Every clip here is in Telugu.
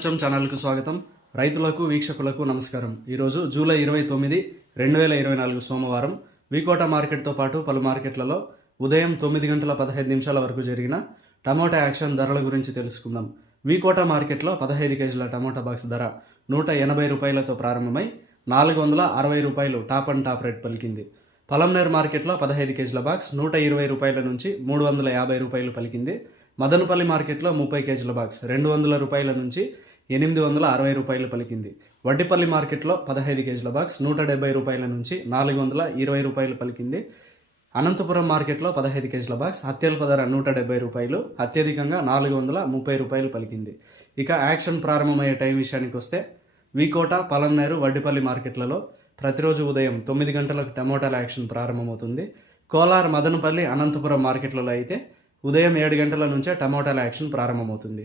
ప్రపంచం ఛానల్కు స్వాగతం. రైతులకు వీక్షకులకు నమస్కారం. ఈరోజు జూలై ఇరవై తొమ్మిది రెండు వేల ఇరవై నాలుగు సోమవారం వికోట మార్కెట్తో పాటు పలు మార్కెట్లలో ఉదయం తొమ్మిది గంటల పదహైదు నిమిషాల వరకు జరిగిన టమోటా యాక్షన్ ధరల గురించి తెలుసుకుందాం. వికోట మార్కెట్లో పదహైదు కేజీల టమోటా బాక్స్ ధర నూట ఎనభై రూపాయలతో ప్రారంభమై నాలుగు వందల అరవై రూపాయలు టాప్ అండ్ టాప్ రేట్ పలికింది. పలంనేర్ మార్కెట్లో పదహైదు కేజీల బాక్స్ నూట ఇరవై రూపాయల నుంచి మూడు వందల యాభై రూపాయలు పలికింది. మదనపల్లి మార్కెట్లో ముప్పై కేజీల బాక్స్ రెండు వందల రూపాయల నుంచి ఎనిమిది వందల అరవై రూపాయలు పలికింది. వడ్డిపల్లి మార్కెట్లో పదహైదు కేజీల బాక్స్ నూట డెబ్బై రూపాయల నుంచి నాలుగు వందల ఇరవై రూపాయలు పలికింది. అనంతపురం మార్కెట్లో పదహైదు కేజీల బాక్స్ అత్యల్ప ధర నూట డెబ్బై రూపాయలు అత్యధికంగా నాలుగు వందల ముప్పై రూపాయలు పలికింది. ఇక యాక్షన్ ప్రారంభమయ్యే టైం విషయానికి వస్తే వికోట పలంనేరు వడ్డిపల్లి మార్కెట్లలో ప్రతిరోజు ఉదయం తొమ్మిది గంటలకు టమోటాల యాక్షన్ ప్రారంభమవుతుంది. కోలార్ మదనపల్లి అనంతపురం మార్కెట్లలో అయితే ఉదయం ఏడు గంటల నుంచే టమోటాల యాక్షన్ ప్రారంభమవుతుంది.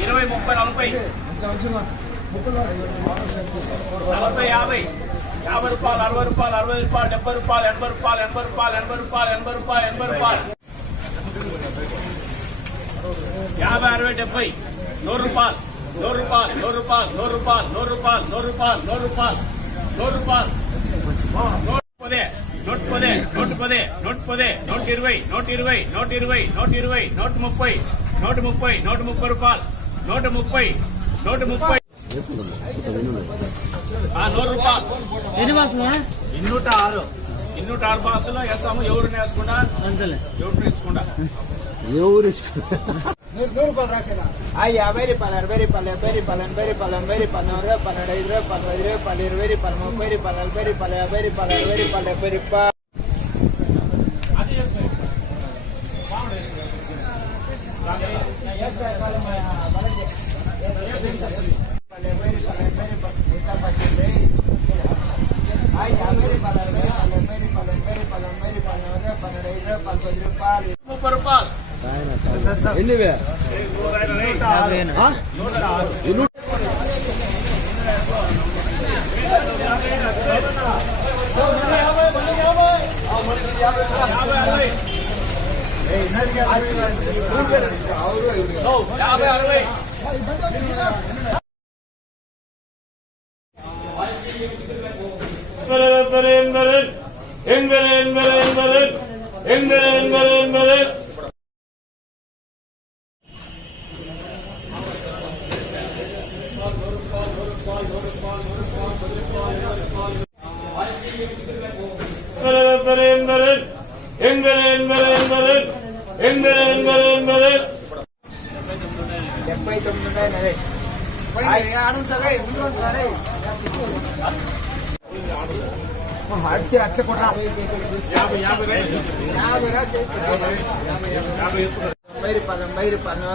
ఇరవై ముప్పై నలభై. నలభై యాభై. యాభై రూపాయలు అరవై రూపాయలు అరవై రూపాయలు డెబ్బై రూపాయలు ఎనభై రూపాయలు ఎనభై రూపాయలు ఎనభై రూపాయలు ఎనభై రూపాయలు ఎనభై రూపాయలు యాభై అరవై డెబ్బై. నూరు రూపాయలు. నూరు రూపాయలు. నూరు రూపాయలు. నూరు రూపాయలు. నూరు రూపాయలు. నూరు రూపాయలు. నూరు రూపాయలు. నూరు రూపాయలు. నూట పదే నూట పదే నూట పదే నూట పదే నూట ఇరవై నూట ఇరవై నూట ఇరవై నూట ఇరవై నూట ముప్పై నూట ముప్పై నూట ముప్పై రూపాయలు. నూట ముప్పై నూట ముప్పై నూరు రూపాయలు. ఎన్ని ఆరు. ఇన్నూట ఆరు బాసులో వేస్తాము ఎవరిని వేసుకుండా ఎవరిని వేసుకుండా ఎవరు ఇచ్చుకో- ఆ యాభై రూపాయలు అరవై రూపాయలు డెబ్బై రూపాయలు ఎనభై రూపాయలు ఎనభై రూపాయలు నూరు రూపాయలు పన్నెండు ఐదు రూపాయలు పది రూపాయలు ఇరవై రూపాయలు ముప్పై రూపాయలు నలభై రూపాయలు యాభై రూపాయలు అరవై రూపాయలు డెబ్బై రూపాయలు ఎన్నివే యాభై అరవై என்பரன் என்பரன் என்பரன் என்பரன் என்பரன் డెబ్బై తొమ్మిది ఉన్నాయి నరే ఆనంద్ సరే ముందు సరే అట్టి అట్ల కూడా రూపాయలు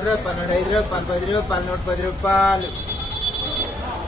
రూపాయలు పన్నెండు ఐదు రూపాయలు పది రూపాయలు నూట పది రూపాయలు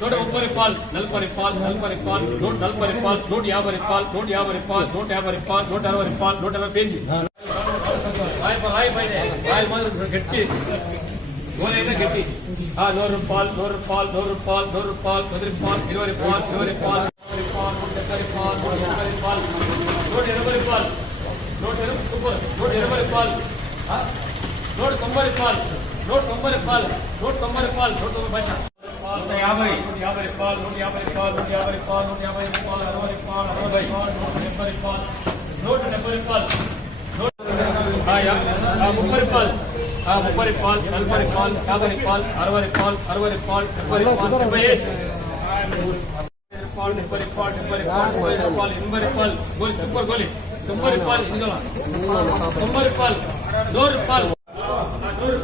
నూట ముప్పై రూపాయలు నలభై రూపాయలు నలభై రూపాయలు నూట నలభై రూపాయలు నూట యాభై రూపాయలు నూట యాభై రూపాయలు నూట యాభై రూపాయలు నూట అరవై రూపాయలు నూట అరవై పేజీ రాయి రాయి పైన రాయల మాదిరి గట్టి గోలైనా గట్టి ఆ నూరు రూపాయలు నూరు రూపాయలు నూరు రూపాయలు నూరు రూపాయలు పది రూపాయలు ఇరవై రూపాయలు ఇరవై రూపాయలు ఇరవై రూపాయలు నూట డెబ్బై రూపాయలు నూట ఎనభై రూపాయలు నూట ఎనభై రూపాయలు నూట ఎనభై సూపర్ నూట ఎనభై రూపాయలు ఆ? నూట తొంభై రూపాయలు నూట తొంభై రూపాయలు నూట తొంభై రూపాయలు నూట తొంభై పైసా నూట యాభై నూట యాభై రూపాయలు నూట యాభై రూపాయలు నూట యాభై రూపాయలు నూట యాభై రూపాయలు అరవై రూపాయలు అరవై రూపాయలు నూట డెబ్బై రూపాయలు నూట డెబ్బై రూపాయలు నూట ఆ యా- ఆ ముప్పై రూపాయలు ఆ ముప్పై రూపాయలు నలభై రూపాయలు యాభై రూపాయలు అరవై రూపాయలు అరవై రూపాయలు డెబ్బై రూపాయలు డెబ్బై వేసి రూపాయలు డెబ్బై రూపాయలు డెబ్బై రూపాయలు ముప్పై రూపాయలు ఎనభై రూపాయలు గోలి సూపర్ గోలి తొంభై రూపాయలు ఇదిగో తొంభై రూపాయలు నూరు రూపాయలు నూరు రూపాయలు ఆ, నూరు రూపాయలు